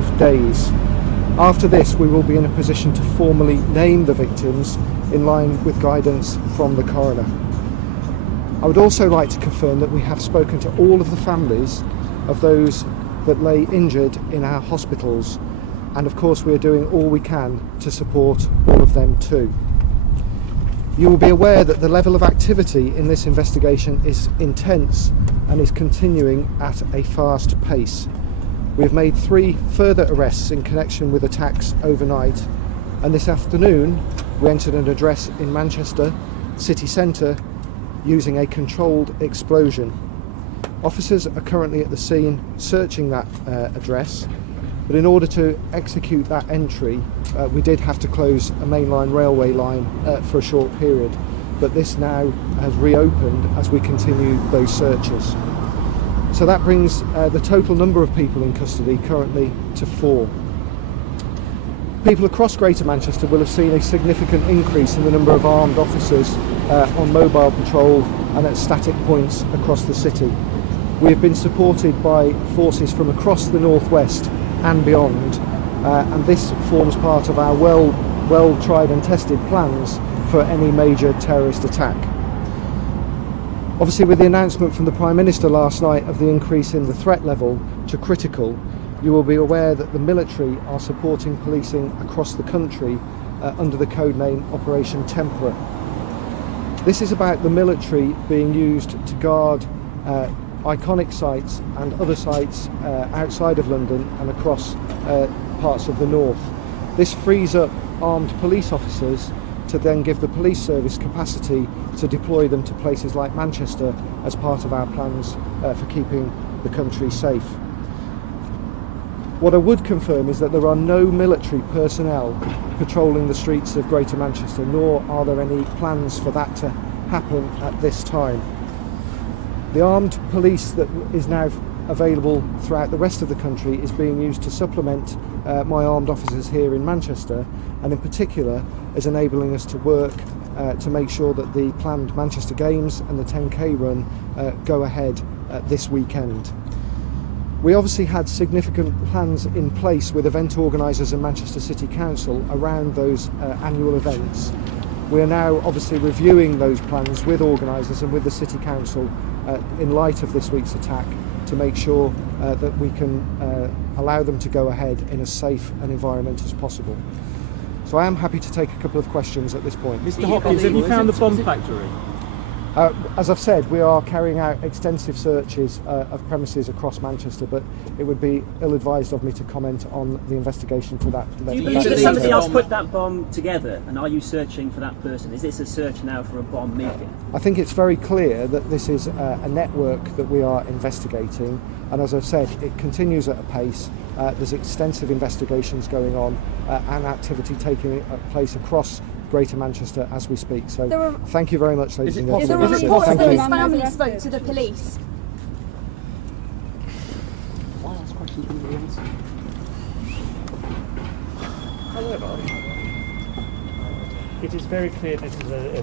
5 days. After this, we will be in a position to formally name the victims in line with guidance from the coroner. I would also like to confirm that we have spoken to all of the families of those that lay injured in our hospitals, and of course we are doing all we can to support all of them too. You will be aware that the level of activity in this investigation is intense and is continuing at a fast pace. We have made 3 further arrests in connection with attacks overnight, and this afternoon we entered an address in Manchester city centre using a controlled explosion. Officers are currently at the scene searching that address, but in order to execute that entry we did have to close a mainline railway line for a short period, but this now has reopened as we continue those searches. So that brings the total number of people in custody currently to 4. People across Greater Manchester will have seen a significant increase in the number of armed officers on mobile patrol and at static points across the city. We have been supported by forces from across the northwest and beyond, and this forms part of our well tried and tested plans for any major terrorist attack. Obviously, with the announcement from the Prime Minister last night of the increase in the threat level to critical, you will be aware that the military are supporting policing across the country under the codename Operation Tempora. This is about the military being used to guard iconic sites and other sites outside of London and across parts of the north. This frees up armed police officers to then give the police service capacity to deploy them to places like Manchester as part of our plans for keeping the country safe. What I would confirm is that there are no military personnel patrolling the streets of Greater Manchester, nor are there any plans for that to happen at this time. The armed police that is now available throughout the rest of the country is being used to supplement my armed officers here in Manchester, and in particular is enabling us to work to make sure that the planned Manchester Games and the 10K run go ahead this weekend. We obviously had significant plans in place with event organisers and Manchester City Council around those annual events. We are now obviously reviewing those plans with organisers and with the City Council in light of this week's attack to make sure that we can allow them to go ahead in as safe an environment as possible. So I am happy to take a couple of questions at this point. Mr. Hopkins, have you found the bomb factory? As I've said, we are carrying out extensive searches of premises across Manchester, but it would be ill-advised of me to comment on the investigation to that. Do you believe that somebody else put that bomb together, and are you searching for that person? Is this a search now for a bomb maker? I think it's very clear that this is a network that we are investigating, and as I've said, it continues at a pace. There's extensive investigations going on and activity taking place across Greater Manchester as we speak. So thank you very much, ladies and gentlemen. Is there a report that his family spoke to the police? Why ask questions when you answer? However, it is very clear this is a